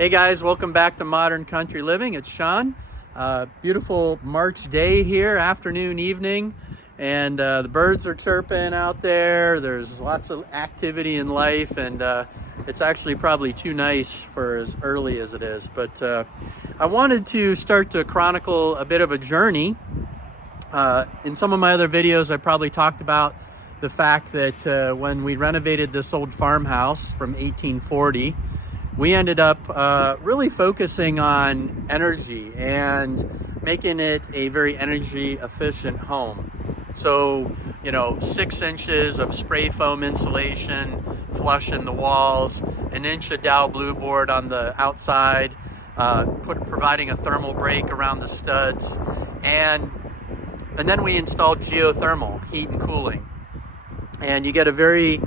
Hey guys, welcome back to Modern Country Living. It's Sean. Beautiful March day here, afternoon, evening, and the birds are chirping out there. There's lots of activity in life, and it's actually probably too nice for as early as it is. But I wanted to start to chronicle a bit of a journey. In some of my other videos, I probably talked about the fact that when we renovated this old farmhouse from 1840, we ended up really focusing on energy and making it a very energy efficient home. So, 6 inches of spray foam insulation, flush in the walls, an inch of Dow blue board on the outside, providing a thermal break around the studs, and then we installed geothermal heat and cooling. And you get a very,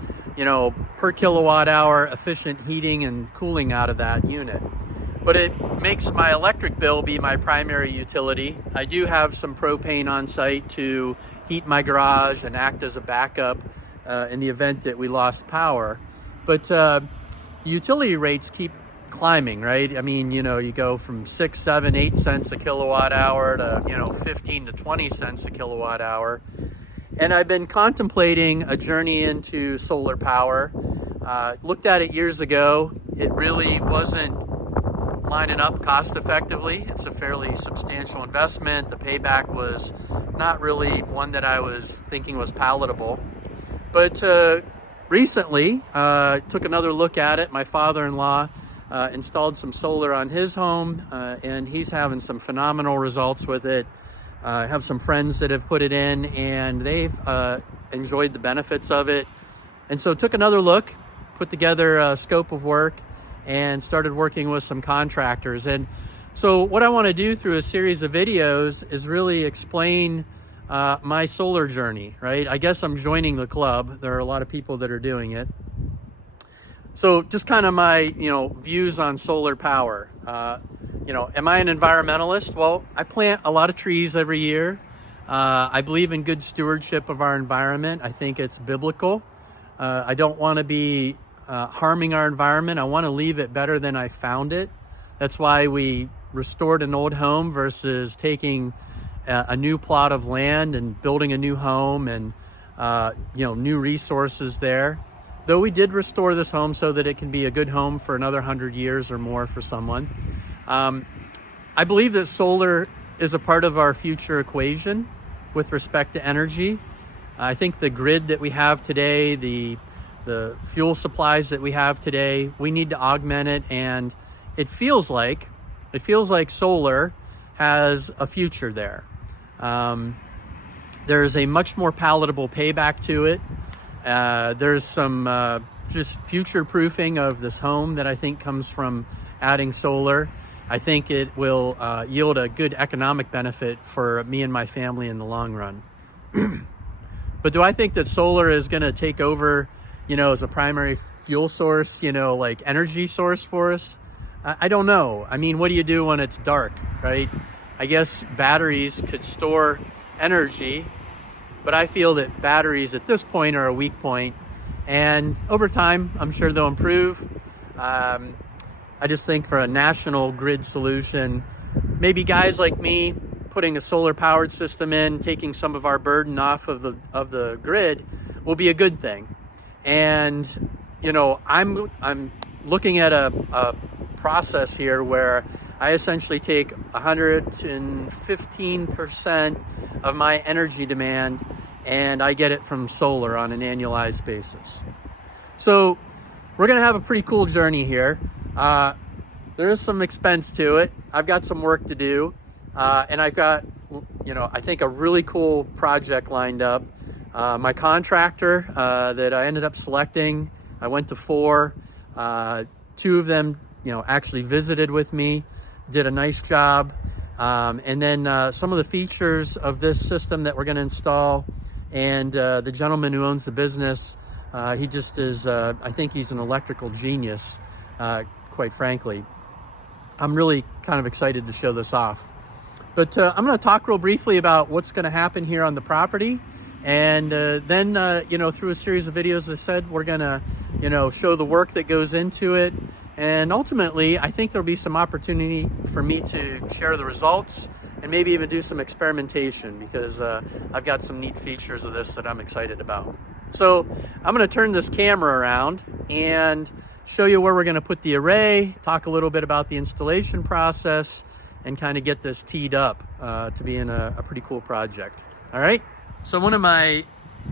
per kilowatt hour efficient heating and cooling out of that unit. But it makes my electric bill be my primary utility. I do have some propane on site to heat my garage and act as a backup in the event that we lost power. But utility rates keep climbing, right? I mean, you go from 6, 7, 8 cents a kilowatt hour to, 15 to 20 cents a kilowatt hour. And I've been contemplating a journey into solar power. Looked at it years ago. It really wasn't lining up cost effectively. It's a fairly substantial investment. The payback was not really one that I was thinking was palatable. But recently, took another look at it. My father-in-law installed some solar on his home, and he's having some phenomenal results with it. I have some friends that have put it in, and they've enjoyed the benefits of it. And so took another look, put together a scope of work, and started working with some contractors. And so what I want to do through a series of videos is really explain my solar journey, right? I guess I'm joining the club. There are a lot of people that are doing it. So just kind of my, views on solar power. Am I an environmentalist? Well, I plant a lot of trees every year. I believe in good stewardship of our environment. I think it's biblical. I don't want to be harming our environment. I want to leave it better than I found it. That's why we restored an old home versus taking a new plot of land and building a new home and, new resources there. Though we did restore this home so that it can be a good home for another 100 years or more for someone. I believe that solar is a part of our future equation with respect to energy. I think the grid that we have today, the fuel supplies that we have today, we need to augment it, and it feels like solar has a future there. There's a much more palatable payback to it. There's some just future proofing of this home that I think comes from adding solar. I think it will yield a good economic benefit for me and my family in the long run. But do I think that solar is going to take over, as a primary fuel source, like energy source for us? I don't know. I mean, what do you do when it's dark, right? I guess batteries could store energy, but I feel that batteries at this point are a weak point. And over time, I'm sure they'll improve. I just think for a national grid solution, maybe guys like me putting a solar powered system in, taking some of our burden off of the grid will be a good thing. And, I'm looking at a process here where I essentially take 115% of my energy demand and I get it from solar on an annualized basis. So we're going to have a pretty cool journey here. There is some expense to it. I've got some work to do. And I've got, I think a really cool project lined up. My contractor that I ended up selecting, I went to 4. 2 of them, actually visited with me, did a nice job. And then some of the features of this system that we're going to install, and the gentleman who owns the business, he just is, I think he's an electrical genius, quite frankly. I'm really kind of excited to show this off. But I'm going to talk real briefly about what's going to happen here on the property And then, through a series of videos, I said, we're gonna, show the work that goes into it. And ultimately, I think there'll be some opportunity for me to share the results and maybe even do some experimentation, because I've got some neat features of this that I'm excited about. So I'm gonna turn this camera around and show you where we're gonna put the array, talk a little bit about the installation process, and kind of get this teed up to be in a pretty cool project. All right? So one of my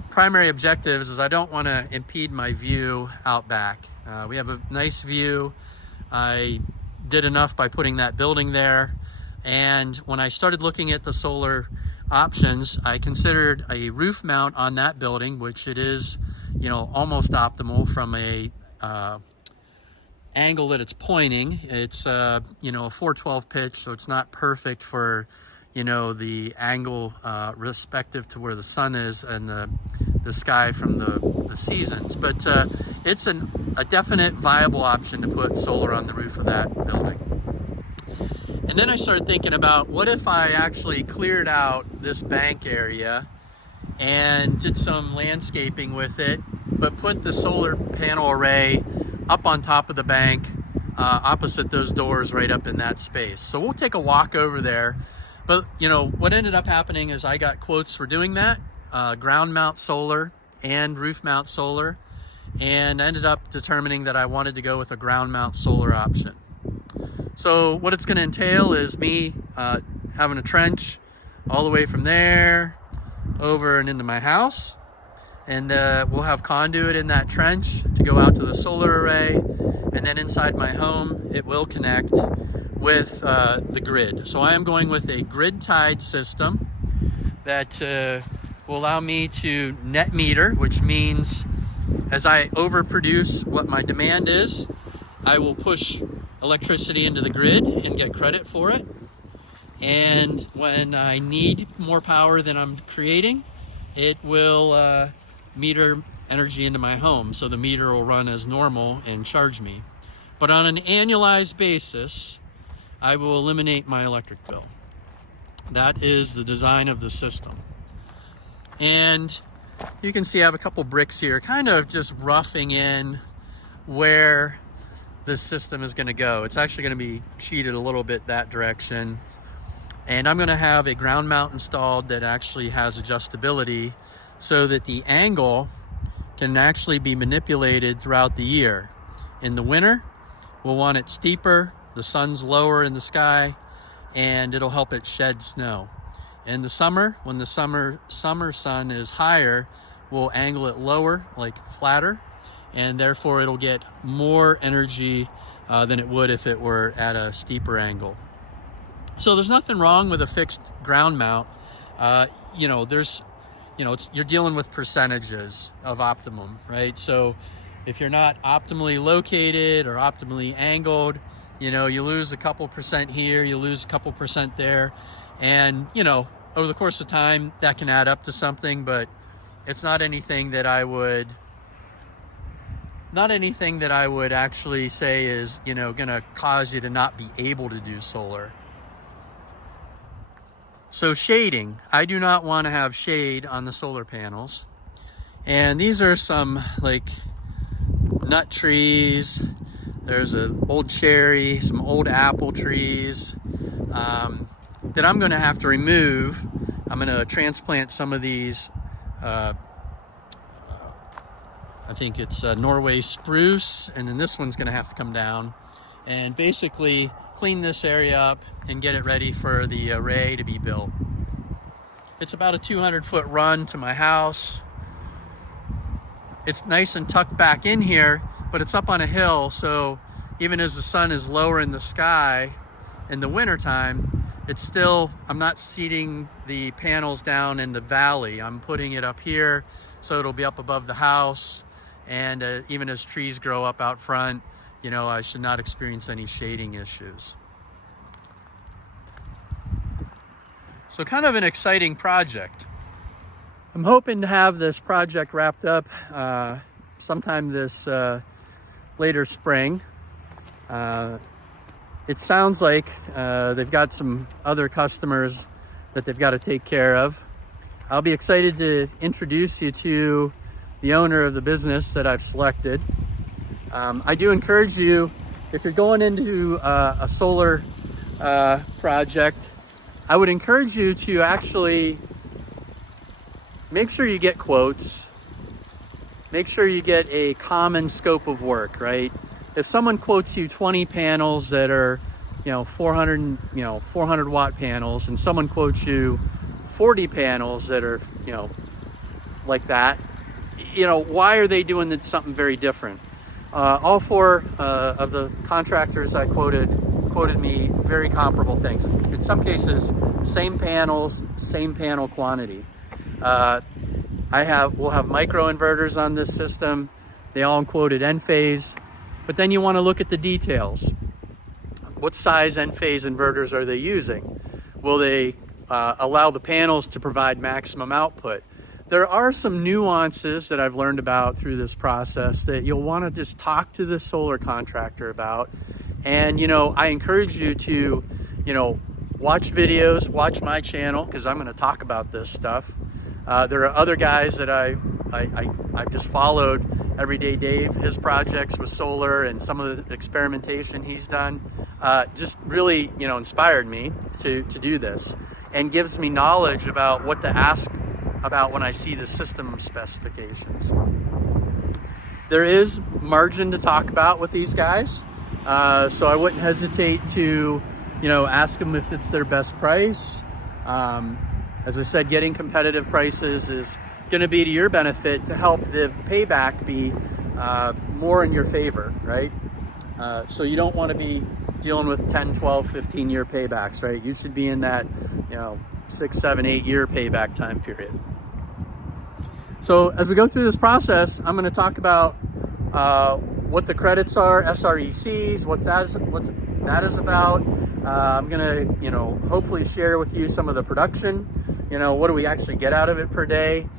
primary objectives is I don't want to impede my view out back. We have a nice view. I did enough by putting that building there. And when I started looking at the solar options, I considered a roof mount on that building, which it is, almost optimal from a angle that it's pointing. It's a 412 pitch, so it's not perfect for the angle respective to where the sun is and the sky from the seasons. But it's a definite viable option to put solar on the roof of that building. And then I started thinking about, what if I actually cleared out this bank area and did some landscaping with it, but put the solar panel array up on top of the bank, opposite those doors, right up in that space. So we'll take a walk over there. But what ended up happening is I got quotes for doing that, ground mount solar and roof mount solar, and I ended up determining that I wanted to go with a ground mount solar option. So what it's going to entail is me having a trench all the way from there over and into my house, and we'll have conduit in that trench to go out to the solar array, and then inside my home it will connect with the grid. So I am going with a grid tied system that will allow me to net meter, which means as I overproduce what my demand is, I will push electricity into the grid and get credit for it. And when I need more power than I'm creating, it will meter energy into my home, so the meter will run as normal and charge me. But on an annualized basis, I will eliminate my electric bill. That is the design of the system. And you can see I have a couple bricks here, kind of just roughing in where this system is going to go. It's actually going to be cheated a little bit that direction. And I'm going to have a ground mount installed that actually has adjustability so that the angle can actually be manipulated throughout the year. In the winter, we'll want it steeper, the sun's lower in the sky, and it'll help it shed snow. In the summer, when the summer sun is higher, we'll angle it lower, like flatter, and therefore it'll get more energy than it would if it were at a steeper angle. So there's nothing wrong with a fixed ground mount. You're dealing with percentages of optimum, right? So if you're not optimally located or optimally angled, you lose a couple percent here, you lose a couple percent there. And, over the course of time, that can add up to something, but it's not anything that I would actually say is, gonna cause you to not be able to do solar. So shading, I do not want to have shade on the solar panels. And these are some nut trees. There's an old cherry, some old apple trees that I'm going to have to remove. I'm going to transplant some of these. I think it's Norway spruce, and then this one's going to have to come down and basically clean this area up and get it ready for the array to be built. It's about a 200-foot run to my house. It's nice and tucked back in here, but it's up on a hill, so even as the sun is lower in the sky in the wintertime, it's still, I'm not seating the panels down in the valley. I'm putting it up here so it'll be up above the house, and even as trees grow up out front, I should not experience any shading issues. So kind of an exciting project. I'm hoping to have this project wrapped up sometime this later spring. It sounds like they've got some other customers that they've got to take care of. I'll be excited to introduce you to the owner of the business that I've selected. I do encourage you, if you're going into a solar project, I would encourage you to actually make sure you get quotes. Make sure you get a common scope of work, right? If someone quotes you 20 panels that are, 400 watt panels, and someone quotes you 40 panels that are, like that, why are they doing something very different? All four of the contractors I quoted me very comparable things. In some cases, same panels, same panel quantity. We'll have micro inverters on this system. They all quoted N-phase, but then you want to look at the details. What size N-phase inverters are they using? Will they allow the panels to provide maximum output? There are some nuances that I've learned about through this process that you'll want to just talk to the solar contractor about. And, I encourage you to, watch videos, watch my channel, because I'm going to talk about this stuff. There are other guys that I've just followed, Everyday Dave, his projects with solar and some of the experimentation he's done, just really, inspired me to do this, and gives me knowledge about what to ask about when I see the system specifications. There is margin to talk about with these guys, so I wouldn't hesitate to, ask them if it's their best price. As I said, getting competitive prices is going to be to your benefit to help the payback be more in your favor, right? So you don't want to be dealing with 10, 12, 15-year paybacks, right? You should be in that, 6, 7, 8-year payback time period. So as we go through this process, I'm going to talk about what the credits are, SRECs, what that is about. I'm going to, hopefully share with you some of the production. What do we actually get out of it per day?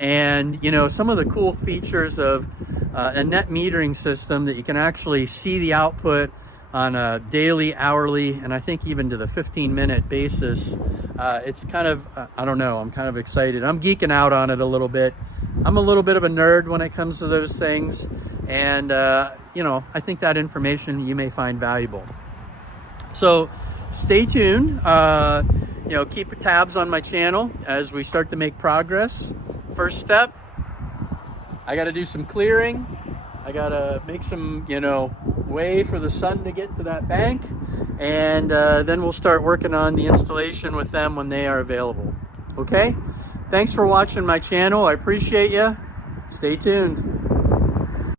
And, some of the cool features of a net metering system that you can actually see the output on a daily, hourly, and I think even to the 15-minute basis. It's kind of, I don't know, I'm kind of excited. I'm geeking out on it a little bit. I'm a little bit of a nerd when it comes to those things. And, I think that information you may find valuable. So stay tuned. Keep tabs on my channel as we start to make progress. First step, I got to do some clearing. I got to make some, way for the sun to get to that bank. And then we'll start working on the installation with them when they are available. Okay? Thanks for watching my channel. I appreciate you. Stay tuned.